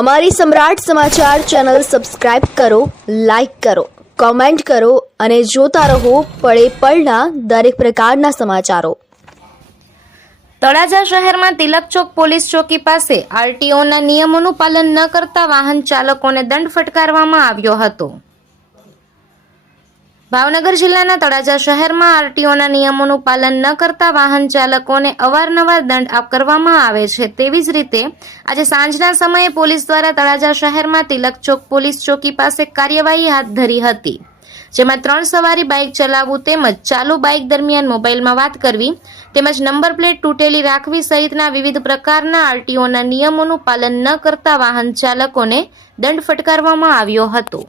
અમારી Samrat Samachar channel subscribe કરો, like કરો, કોમેન્ટ કરો અને જોતા રહો પળે પળના દરેક પ્રકારના સમાચારો. તળાજા શહેરમાં તિલક ચોક પોલીસ ચોકી પાસે આરટીઓના નિયમોનું પાલન ન કરતા વાહન ચાલકોને દંડ ફટકારવામાં આવ્યો હતો. ભાવનગર જિલ્લાના તળાજા શહેરમાં આરટીઓના નિયમોનું પાલન ન કરતા વાહન ચાલકોને અવારનવાર દંડ કરવામાં આવે છે તેવી જ રીતે આજે સાંજના સમયે પોલીસ દ્વારા તળાજા શહેરમાં તિલક ચોક પોલીસ ચોકી પાસે કાર્યવાહી હાથ ધરી હતી, જેમાં ત્રણ સવારી બાઇક ચલાવવું તેમજ ચાલુ બાઇક દરમિયાન મોબાઈલમાં વાત કરવી તેમજ નંબર પ્લેટ તૂટેલી રાખવી સહિતના વિવિધ પ્રકારના આરટીઓના નિયમોનું પાલન ન કરતા વાહન ચાલકોને દંડ ફટકારવામાં આવ્યો હતો.